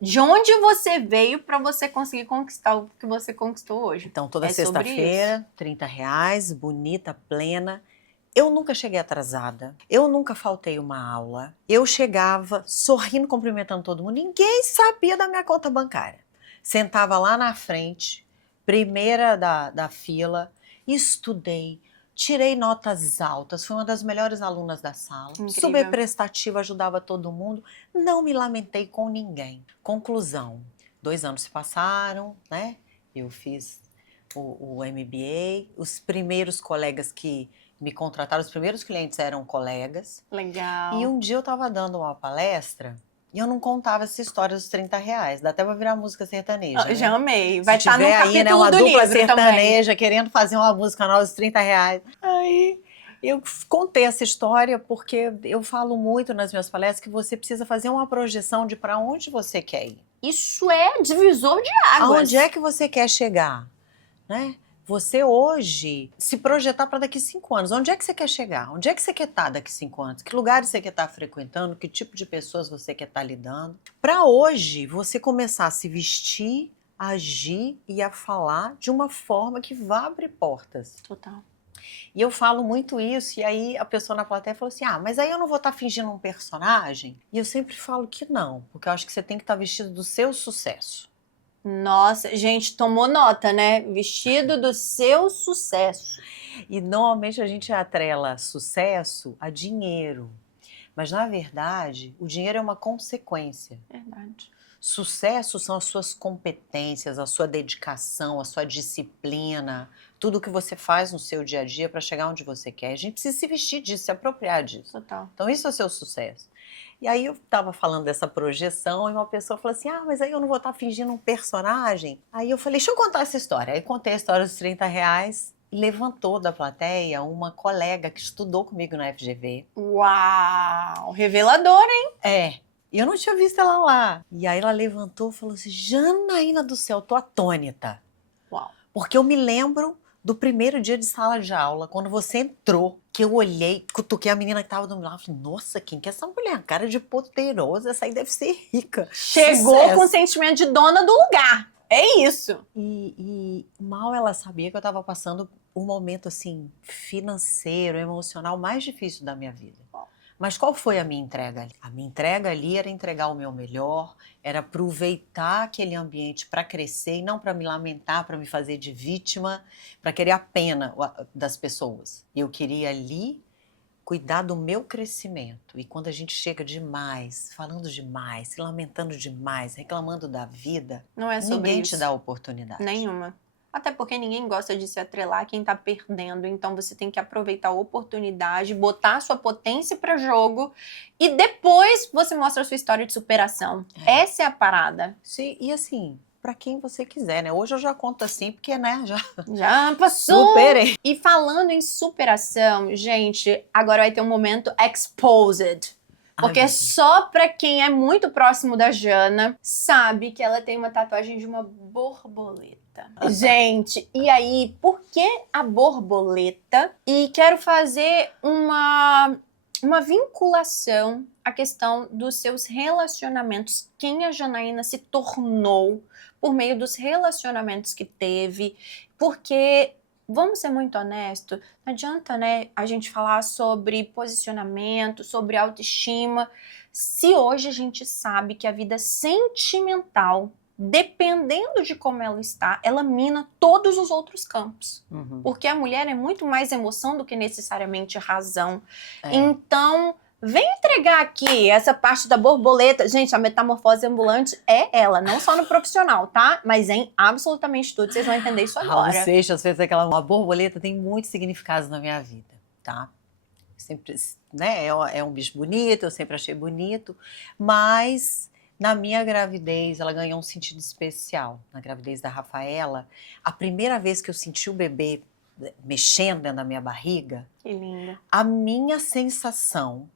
de onde você veio para você conseguir conquistar o que você conquistou hoje. Então, toda sexta-feira, R$30, bonita, plena. Eu nunca cheguei atrasada, eu nunca faltei uma aula. Eu chegava sorrindo, cumprimentando todo mundo. Ninguém sabia da minha conta bancária. Sentava lá na frente, primeira da fila, estudei. Tirei notas altas, fui uma das melhores alunas da sala. Incrível. Super prestativa, ajudava todo mundo. Não me lamentei com ninguém. Conclusão, 2 anos se passaram, né? Eu fiz o MBA. Os primeiros colegas que me contrataram, os primeiros clientes eram colegas. Legal. E um dia eu estava dando uma palestra e eu não contava essa história dos R$30. Dá até pra virar música sertaneja, né? Já amei. Vai Se estar no tiver capítulo aí, né, uma do dupla livro sertaneja também. querendo fazer uma música nova dos R$30. Aí eu contei essa história porque eu falo muito nas minhas palestras que você precisa fazer uma projeção de para onde você quer ir. Isso é divisor de águas. Aonde é que você quer chegar, né? Você hoje se projetar para daqui 5 anos. Onde é que você quer chegar? Onde é que você quer estar daqui 5 anos? Que lugares você quer estar frequentando? Que tipo de pessoas você quer estar lidando? Para hoje, você começar a se vestir, a agir e a falar de uma forma que vá abrir portas. Total. E eu falo muito isso, e aí a pessoa na plateia falou assim, mas aí eu não vou estar fingindo um personagem? E eu sempre falo que não, porque eu acho que você tem que estar vestido do seu sucesso. Nossa, gente, tomou nota, né? Vestido do seu sucesso. E normalmente a gente atrela sucesso a dinheiro, mas na verdade o dinheiro é uma consequência. Verdade. Sucesso são as suas competências, a sua dedicação, a sua disciplina, tudo que você faz no seu dia a dia para chegar onde você quer. A gente precisa se vestir disso, se apropriar disso. Total. Então isso é o seu sucesso. E aí eu estava falando dessa projeção e uma pessoa falou assim, mas aí eu não vou estar fingindo um personagem? Aí eu falei, deixa eu contar essa história. Aí contei a história dos R$30 e levantou da plateia uma colega que estudou comigo na FGV. Uau! Reveladora, hein? E eu não tinha visto ela lá. E aí ela levantou e falou assim, Janaína do céu, tô atônita. Uau! Porque eu me lembro do primeiro dia de sala de aula, quando você entrou, que eu olhei, cutuquei a menina que tava do meu lado, falei, nossa, quem que é essa mulher? Cara de poderosa, essa aí deve ser rica. Chegou Sucesso. com o sentimento de dona do lugar. É isso. E mal ela sabia que eu tava passando um momento, assim, financeiro, emocional mais difícil da minha vida. Mas qual foi a minha entrega ali? A minha entrega ali era entregar o meu melhor, era aproveitar aquele ambiente para crescer e não para me lamentar, para me fazer de vítima, para querer a pena das pessoas. Eu queria ali cuidar do meu crescimento. E quando a gente chega demais, falando demais, se lamentando demais, reclamando da vida, não é sobre ninguém isso. te dá oportunidade. Nenhuma. Até porque ninguém gosta de se atrelar a quem tá perdendo. Então você tem que aproveitar a oportunidade, botar a sua potência para jogo e depois você mostra a sua história de superação. Essa é a parada. Sim, e assim, para quem você quiser, né? Hoje eu já conto assim, porque, né, já passou. Superei. E falando em superação, gente, agora vai ter um momento exposed. Porque só pra quem é muito próximo da Jana sabe que ela tem uma tatuagem de uma borboleta. Gente, e aí, por que a borboleta? E quero fazer uma vinculação à questão dos seus relacionamentos. Quem a Janaína se tornou por meio dos relacionamentos que teve. Porque, vamos ser muito honestos, não adianta, né, a gente falar sobre posicionamento, sobre autoestima, se hoje a gente sabe que a vida sentimental, dependendo de como ela está, ela mina todos os outros campos. Porque a mulher é muito mais emoção do que necessariamente razão. Então, vem entregar aqui essa parte da borboleta. Gente, a metamorfose ambulante é ela, não só no profissional, tá? Mas em absolutamente tudo. Vocês vão entender isso agora. Raul Seixas fez uma borboleta tem muitos significados na minha vida, tá? Sempre, né, é um bicho bonito, eu sempre achei bonito, mas na minha gravidez ela ganhou um sentido especial. Na gravidez da Rafaela, a primeira vez que eu senti o bebê mexendo dentro da minha barriga, que linda. A minha sensação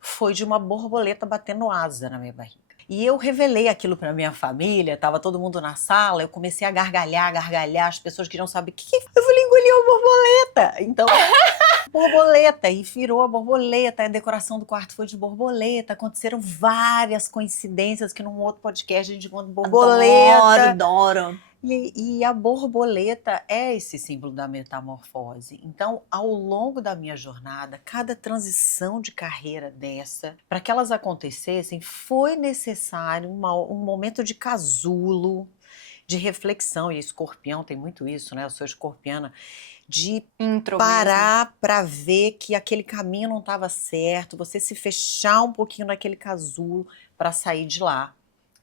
foi de uma borboleta batendo asa na minha barriga. E eu revelei aquilo para minha família, tava todo mundo na sala, eu comecei a gargalhar, as pessoas queriam saber o que eu falei, engoli a borboleta. Então, borboleta, e virou a borboleta, a decoração do quarto foi de borboleta, aconteceram várias coincidências que num outro podcast a gente conta borboleta. Adoro. E a borboleta é esse símbolo da metamorfose. Então, ao longo da minha jornada, cada transição de carreira dessa, para que elas acontecessem, foi necessário um momento de casulo, de reflexão. E Escorpião tem muito isso, né? Eu sou escorpiana. De parar para ver que aquele caminho não estava certo, você se fechar um pouquinho naquele casulo para sair de lá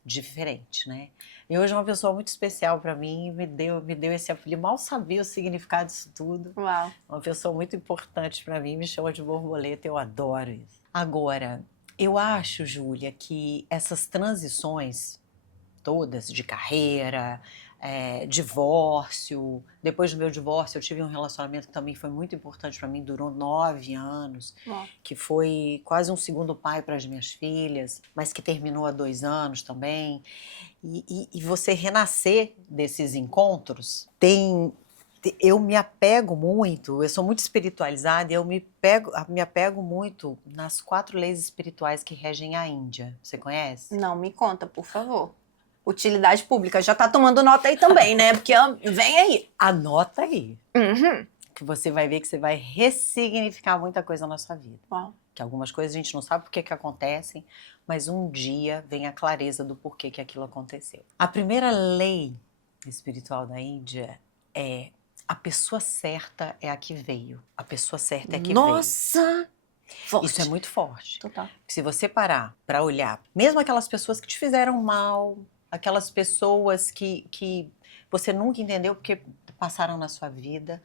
diferente, né? E hoje é uma pessoa muito especial para mim, me deu esse apelido, mal sabia o significado disso tudo. Uau. Uma pessoa muito importante para mim, me chama de borboleta, eu adoro isso. Agora, eu acho, Júlia, que essas transições todas de carreira, divórcio, depois do meu divórcio eu tive um relacionamento que também foi muito importante para mim, durou 9 anos, que foi quase um segundo pai para as minhas filhas, mas que terminou há 2 anos também. E você renascer desses encontros, eu me apego muito, eu sou muito espiritualizada e eu me apego muito nas 4 leis espirituais que regem a Índia. Você conhece? Não, me conta, por favor. Utilidade pública, já tá tomando nota aí também, né? Porque vem aí. Anota aí. Uhum. que você vai ver que você vai ressignificar muita coisa na sua vida. Uau. Que algumas coisas a gente não sabe por que acontecem, mas um dia vem a clareza do porquê que aquilo aconteceu. A primeira lei espiritual da Índia é: a pessoa certa é a que veio. A pessoa certa é a que veio. Nossa! Forte. Isso é muito forte. Total. Se você parar para olhar, mesmo aquelas pessoas que te fizeram mal, aquelas pessoas que você nunca entendeu porque passaram na sua vida,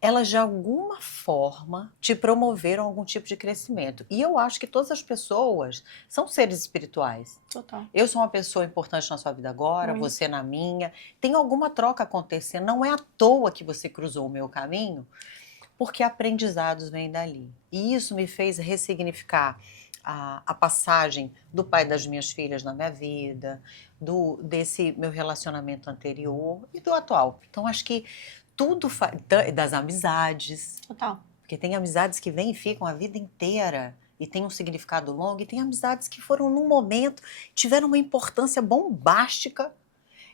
elas de alguma forma te promoveram algum tipo de crescimento. E eu acho que todas as pessoas são seres espirituais. Total. Eu sou uma pessoa importante na sua vida agora, Muito. você na minha. Tem alguma troca acontecendo. Não é à toa que você cruzou o meu caminho, porque aprendizados vêm dali. E isso me fez ressignificar a passagem do pai das minhas filhas na minha vida, desse meu relacionamento anterior e do atual. Então, acho que tudo das amizades, Total. porque tem amizades que vêm e ficam a vida inteira e tem um significado longo, e tem amizades que foram num momento, tiveram uma importância bombástica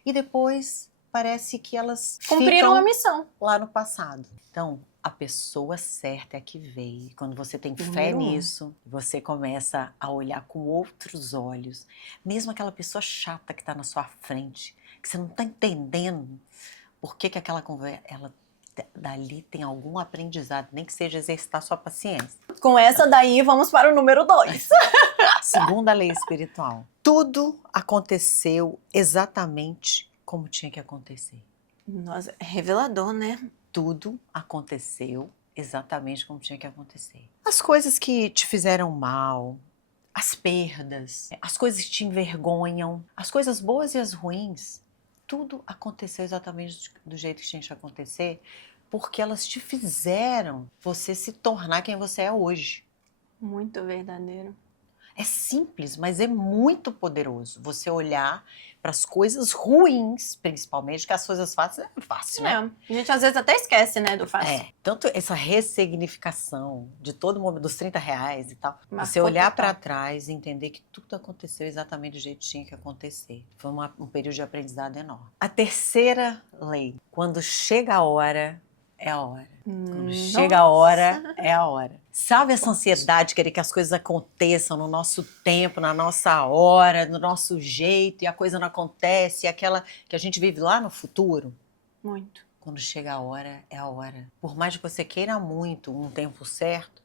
e depois parece que elas Cumpriram ficam a missão. lá no passado. Então, a pessoa certa é a que veio. Quando você tem fé Número 1. nisso, você começa a olhar com outros olhos. Mesmo aquela pessoa chata que está na sua frente, que você não está entendendo por que aquela conversa, ela dali tem algum aprendizado, nem que seja exercitar sua paciência. Com essa daí, vamos para o número 2. Segunda lei espiritual. Tudo aconteceu exatamente como tinha que acontecer. Nossa, é revelador, né? Tudo aconteceu exatamente como tinha que acontecer. As coisas que te fizeram mal, as perdas, as coisas que te envergonham, as coisas boas e as ruins, tudo aconteceu exatamente do jeito que tinha que acontecer, porque elas te fizeram você se tornar quem você é hoje. Muito verdadeiro. É simples, mas é muito poderoso você olhar para as coisas ruins, principalmente, que as coisas fáceis é fácil, né? A gente às vezes até esquece, né, do fácil. Tanto essa ressignificação de todo momento, dos R$30 e tal, Marcou você olhar total. para trás e entender que tudo aconteceu exatamente do jeito que tinha que acontecer. Foi um período de aprendizado enorme. A terceira lei: quando chega a hora, é a hora. Quando chega a hora, é a hora. Sabe essa ansiedade, querer que as coisas aconteçam no nosso tempo, na nossa hora, no nosso jeito, e a coisa não acontece, e aquela que a gente vive lá no futuro? Muito. Quando chega a hora, é a hora. Por mais que você queira muito um tempo certo,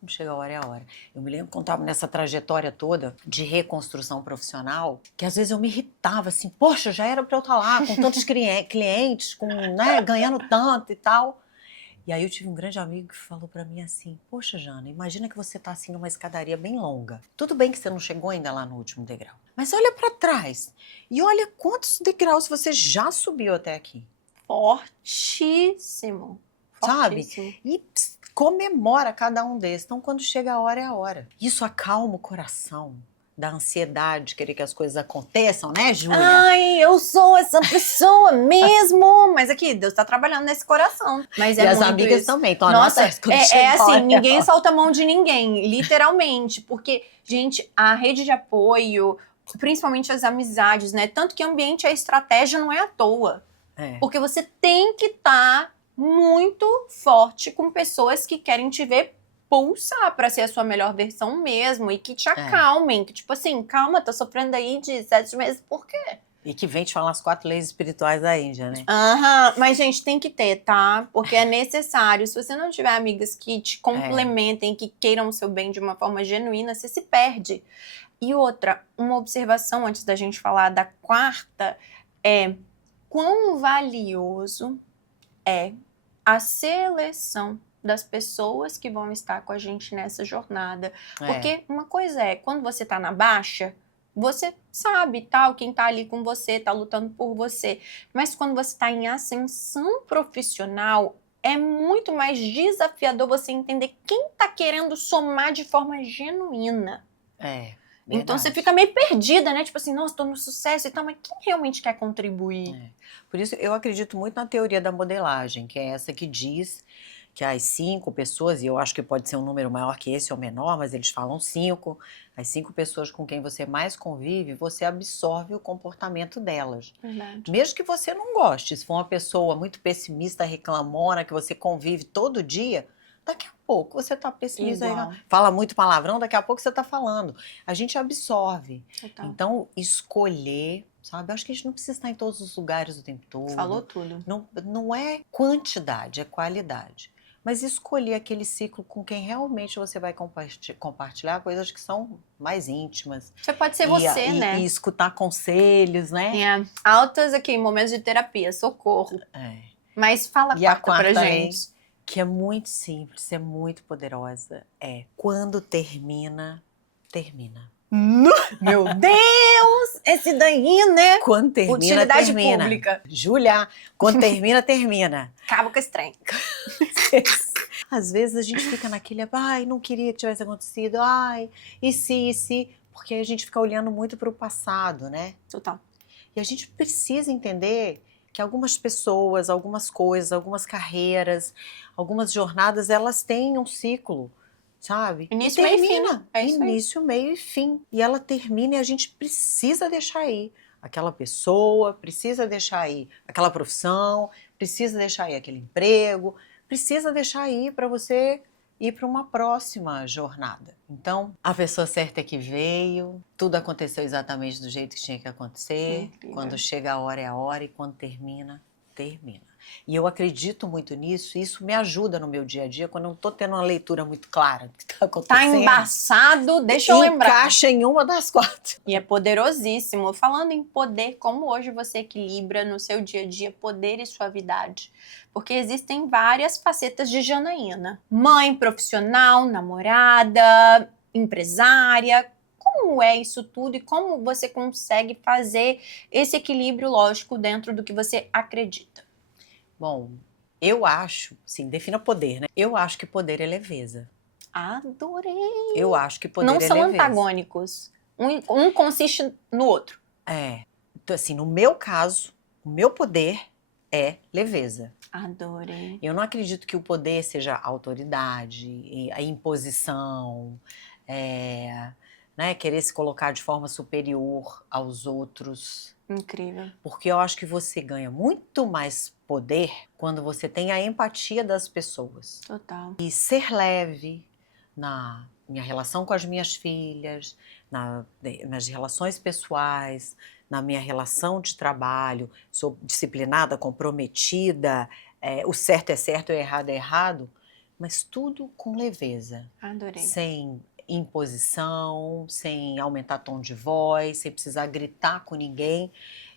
quando chega a hora, é a hora. Eu me lembro quando estava nessa trajetória toda de reconstrução profissional, que às vezes eu me irritava assim, poxa, já era para eu estar lá com tantos clientes, ganhando tanto e tal. E aí eu tive um grande amigo que falou pra mim assim, poxa, Jana, imagina que você tá assim numa escadaria bem longa. Tudo bem que você não chegou ainda lá no último degrau, mas olha pra trás e olha quantos degraus você já subiu até aqui. Fortíssimo. Sabe? Fortíssimo. E comemora cada um desses. Então, quando chega a hora, é a hora. Isso acalma o coração da ansiedade, de querer que as coisas aconteçam, né, Júlia? Ai, eu sou essa pessoa mesmo. Mas aqui, Deus tá trabalhando nesse coração. Mas E é as muito amigas isso. também estão Nossa, é assim, hora, ninguém solta a mão de ninguém, literalmente. Porque, gente, a rede de apoio, principalmente as amizades, né? Tanto que ambiente é estratégia, não é à toa. Porque você tem que estar muito forte com pessoas que querem te ver pulsar pra ser a sua melhor versão mesmo e que te acalmem. Que tipo assim, calma, tô sofrendo aí de 7 meses, por quê? E que vem te falar as 4 leis espirituais da Índia, né? Aham, mas gente, tem que ter, tá? Porque é necessário. Se você não tiver amigas que te complementem, que queiram o seu bem de uma forma genuína, você se perde. E outra, uma observação antes da gente falar da quarta é quão valioso é a seleção das pessoas que vão estar com a gente nessa jornada. Porque uma coisa é, quando você tá na baixa, você sabe, tal, quem tá ali com você, tá lutando por você. Mas quando você tá em ascensão profissional, é muito mais desafiador você entender quem tá querendo somar de forma genuína. Então você fica meio perdida, né? Tipo assim, nossa, tô no sucesso e tal, mas quem realmente quer contribuir? Por isso eu acredito muito na teoria da modelagem, que é essa que diz que as 5 pessoas, e eu acho que pode ser um número maior que esse ou menor, mas eles falam 5, as 5 pessoas com quem você mais convive, você absorve o comportamento delas. Verdade. Mesmo que você não goste, se for uma pessoa muito pessimista, reclamona, que você convive todo dia, daqui a pouco você tá pessimista, Igual. fala muito palavrão, daqui a pouco você tá falando. A gente absorve. Total. Então, escolher, sabe? Eu acho que a gente não precisa estar em todos os lugares o tempo todo. Falou tudo. Não é quantidade, é qualidade. Mas escolher aquele ciclo com quem realmente você vai compartilhar coisas que são mais íntimas. Você pode ser você, né? E escutar conselhos, né? É. Altas aqui, momentos de terapia, socorro. É. Mas fala E a quarta pra quarta lei, gente. que é muito simples, é muito poderosa, quando termina, termina. Meu Deus! Esse daí, né? Quando termina, Utilidade termina. pública. Júlia, quando termina, termina. Acaba com esse trem. Às vezes a gente fica naquele, ai, não queria que tivesse acontecido, ai, e se, porque a gente fica olhando muito para o passado, né? Total. E a gente precisa entender que algumas pessoas, algumas coisas, algumas carreiras, algumas jornadas, elas têm um ciclo, sabe? Início, e meio e fim. termina. É isso aí. Início, meio e fim. E ela termina e a gente precisa deixar ir aquela pessoa, precisa deixar ir aquela profissão, precisa deixar ir aquele emprego, precisa deixar ir para você ir para uma próxima jornada. Então, a pessoa certa é que veio, tudo aconteceu exatamente do jeito que tinha que acontecer. Incrível. Quando chega a hora, e quando termina, termina. E eu acredito muito nisso, e isso me ajuda no meu dia a dia, quando eu não estou tendo uma leitura muito clara do que está acontecendo. Tá embaçado, deixa eu lembrar. Encaixa em uma das 4. E é poderosíssimo. Falando em poder, como hoje você equilibra no seu dia a dia poder e suavidade? Porque existem várias facetas de Janaína. Mãe, profissional, namorada, empresária. Como é isso tudo e como você consegue fazer esse equilíbrio lógico dentro do que você acredita? Bom, eu acho, sim, defina poder, né? Eu acho que poder é leveza. Adorei! Eu acho que poder Não é são leveza. antagônicos. Um consiste no outro. Então, assim, no meu caso, o meu poder é leveza. Adorei. Eu não acredito que o poder seja a autoridade, a imposição, né, querer se colocar de forma superior aos outros. Incrível. Porque eu acho que você ganha muito mais poder quando você tem a empatia das pessoas. Total. E ser leve na minha relação com as minhas filhas, nas relações pessoais, na minha relação de trabalho, sou disciplinada, comprometida, o certo é certo e o errado é errado, mas tudo com leveza. Adorei. Sem imposição, sem aumentar tom de voz, sem precisar gritar com ninguém.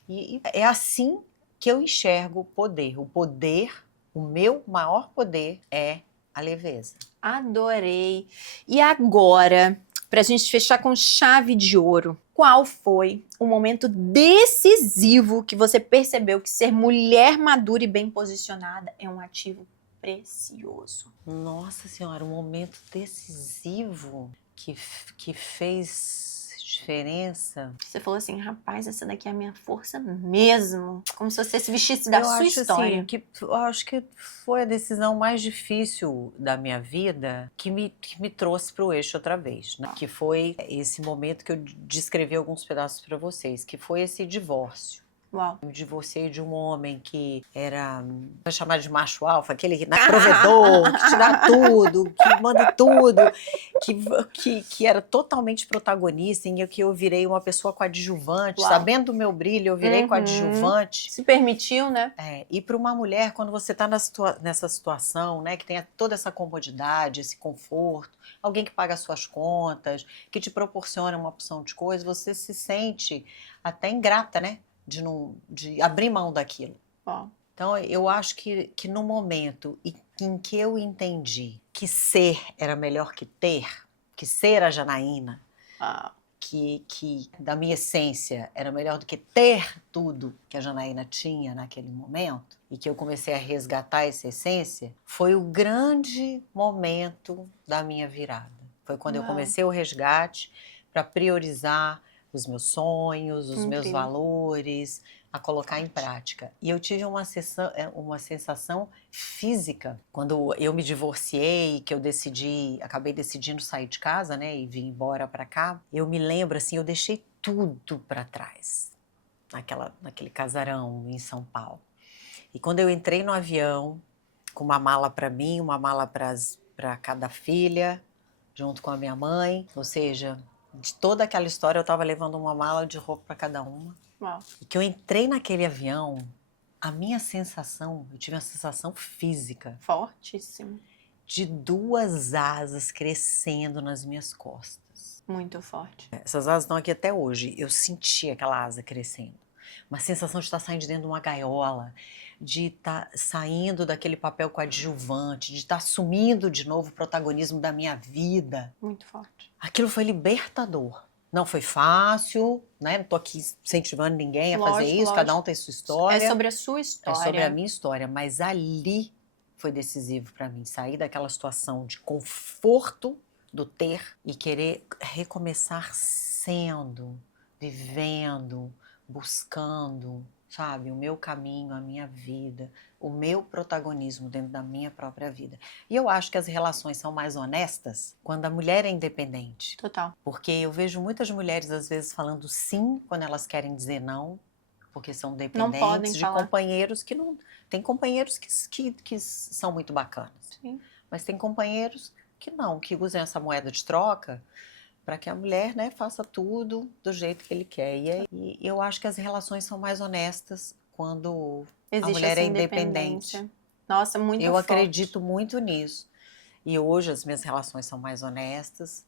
E é assim que eu enxergo o poder. O poder, o meu maior poder é a leveza. Adorei. E agora, pra gente fechar com chave de ouro, qual foi o momento decisivo que você percebeu que ser mulher madura e bem posicionada é um ativo precioso? Nossa Senhora, um momento decisivo que fez diferença. Você falou assim, rapaz, essa daqui é a minha força mesmo. Como se você se vestisse da sua história. Assim, eu acho que foi a decisão mais difícil da minha vida que me trouxe para o eixo outra vez, né? Que foi esse momento que eu descrevi alguns pedaços para vocês, que foi esse divórcio. Uau. Eu divorciei de um homem que era, vou chamar de macho alfa, aquele provedor, que te dá tudo, que manda tudo, que era totalmente protagonista, em que eu virei uma pessoa coadjuvante. Uau. Sabendo do meu brilho, eu virei coadjuvante. Se permitiu, né? E para uma mulher, quando você está nessa situação, né, que tem toda essa comodidade, esse conforto, alguém que paga as suas contas, que te proporciona uma opção de coisas, você se sente até ingrata, né? De abrir mão daquilo. Ó. Então, eu acho que no momento em que eu entendi que ser era melhor que ter, que ser a Janaína, que da minha essência era melhor do que ter tudo que a Janaína tinha naquele momento, e que eu comecei a resgatar essa essência, foi o grande momento da minha virada. Foi quando eu comecei o resgate para priorizar os meus sonhos, os meus valores, a colocar em prática. E eu tive uma sensação física quando eu me divorciei, que eu acabei decidindo sair de casa, né, e vim embora para cá. Eu me lembro assim, eu deixei tudo para trás, naquele casarão em São Paulo. E quando eu entrei no avião, com uma mala para mim, uma mala para cada filha, junto com a minha mãe, ou seja, de toda aquela história eu estava levando uma mala de roupa para cada uma. Uau. E que eu entrei naquele avião, eu tive uma sensação física Fortíssimo. de 2 asas crescendo nas minhas costas. Muito forte. Essas asas estão aqui até hoje. Eu senti aquela asa crescendo. Uma sensação de estar saindo de dentro de uma gaiola, de estar saindo daquele papel coadjuvante, de estar assumindo de novo o protagonismo da minha vida. Muito forte. Aquilo foi libertador. Não foi fácil, né? Não tô aqui incentivando ninguém a fazer isso, Lógico. cada um tem sua história. É sobre a sua história. É sobre a minha história, mas ali foi decisivo para mim, sair daquela situação de conforto do ter e querer recomeçar sendo, vivendo, buscando, sabe, o meu caminho, a minha vida, o meu protagonismo dentro da minha própria vida. E eu acho que as relações são mais honestas quando a mulher é independente. Total. Porque eu vejo muitas mulheres, às vezes, falando sim quando elas querem dizer não, porque são dependentes podem de falar. companheiros que não... Tem companheiros que são muito bacanas. Sim. Mas tem companheiros que não, que usam essa moeda de troca para que a mulher, né, faça tudo do jeito que ele quer. E eu acho que as relações são mais honestas quando Existe a mulher essa é independente. independência. Nossa, muito Eu forte. acredito muito nisso. E hoje as minhas relações são mais honestas,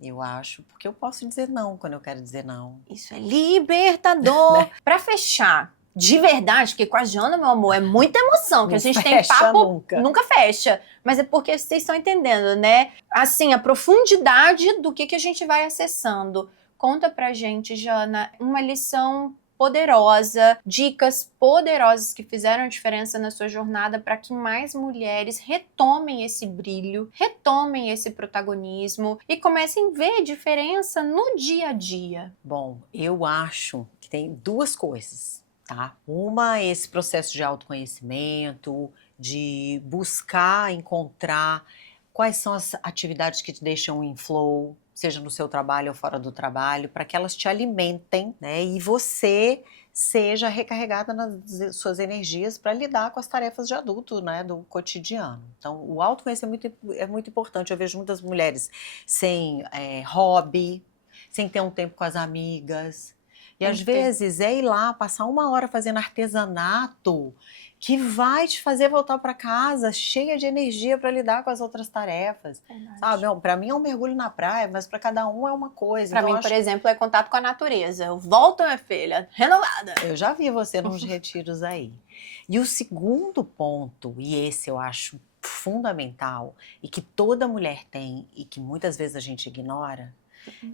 eu acho, porque eu posso dizer não quando eu quero dizer não. Isso é libertador. Né? Pra fechar, de verdade, porque com a Jana, meu amor, é muita emoção, que Não a gente tem fecha papo, nunca. fecha. Mas é porque vocês estão entendendo, né? Assim, a profundidade do que a gente vai acessando. Conta pra gente, Jana, uma lição poderosa, dicas poderosas que fizeram a diferença na sua jornada para que mais mulheres retomem esse brilho, retomem esse protagonismo e comecem a ver a diferença no dia a dia. Bom, eu acho que tem 2 coisas, tá? Uma é esse processo de autoconhecimento, de buscar, encontrar quais são as atividades que te deixam em flow, seja no seu trabalho ou fora do trabalho, para que elas te alimentem, né? E você seja recarregada nas suas energias para lidar com as tarefas de adulto, né? Do cotidiano. Então, o autoconhecimento é muito importante. Eu vejo muitas mulheres sem hobby, sem ter um tempo com as amigas. E às vezes é ir lá, passar 1 hora fazendo artesanato, que vai te fazer voltar para casa cheia de energia para lidar com as outras tarefas. Sabe? Para mim é um mergulho na praia, mas para cada um é uma coisa. Para mim, por exemplo, é contato com a natureza. Eu volto, minha filha, renovada. Eu já vi você nos retiros aí. E o segundo ponto, e esse eu acho fundamental, e que toda mulher tem, e que muitas vezes a gente ignora,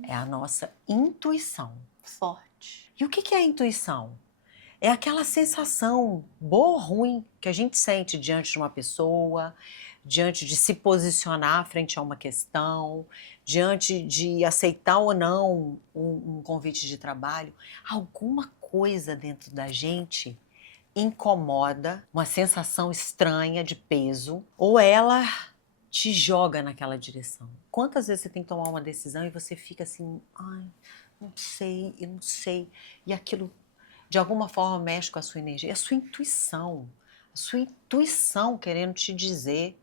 é a nossa intuição. Forte. E o que é a intuição? É aquela sensação boa ou ruim que a gente sente diante de uma pessoa, diante de se posicionar frente a uma questão, diante de aceitar ou não um convite de trabalho. Alguma coisa dentro da gente incomoda, uma sensação estranha de peso, ou ela te joga naquela direção. Quantas vezes você tem que tomar uma decisão e você fica assim, ai, não sei, eu não sei, e aquilo de alguma forma mexe com a sua energia, é a sua intuição querendo te dizer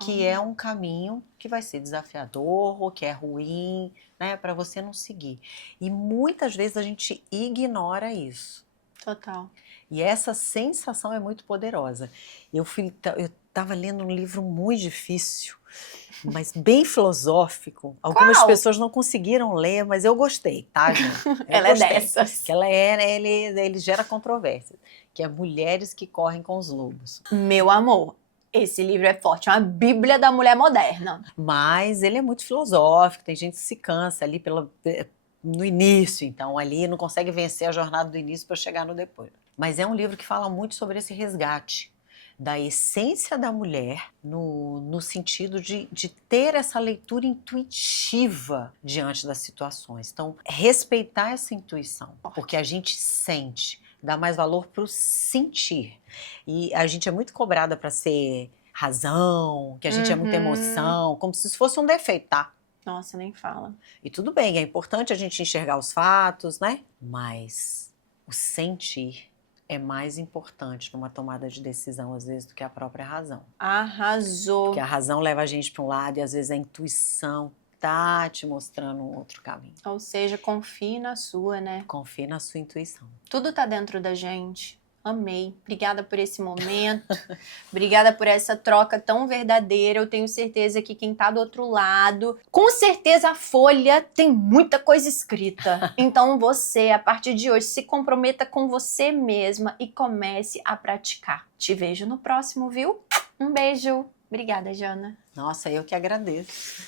que é um caminho que vai ser desafiador ou que é ruim, né, para você não seguir. E muitas vezes a gente ignora isso. Total. E essa sensação é muito poderosa. Eu estava lendo um livro muito difícil, mas bem filosófico. Algumas pessoas não conseguiram ler, mas eu gostei, tá, gente? Ela gostei, é dessas. Que ele gera controvérsia, que é Mulheres que Correm com os Lobos. Meu amor, esse livro é forte, é uma bíblia da mulher moderna. Mas ele é muito filosófico, tem gente que se cansa ali no início, então ali não consegue vencer a jornada do início para chegar no depois. Mas é um livro que fala muito sobre esse resgate da essência da mulher no sentido de ter essa leitura intuitiva diante das situações. Então, respeitar essa intuição, porque a gente sente dar mais valor pro sentir. E a gente é muito cobrada para ser razão, que a gente é muita emoção, como se isso fosse um defeito, tá? Nossa, nem fala. E tudo bem, é importante a gente enxergar os fatos, né? Mas o sentir é mais importante numa tomada de decisão, às vezes, do que a própria razão. Arrasou. Porque a razão leva a gente para um lado e, às vezes, a intuição tá te mostrando um outro caminho. Ou seja, confie na sua, né? Confie na sua intuição. Tudo tá dentro da gente. Amei. Obrigada por esse momento. Obrigada por essa troca tão verdadeira. Eu tenho certeza que quem tá do outro lado, com certeza a folha tem muita coisa escrita. Então você, a partir de hoje, se comprometa com você mesma e comece a praticar. Te vejo no próximo, viu? Um beijo. Obrigada, Jana. Nossa, eu que agradeço.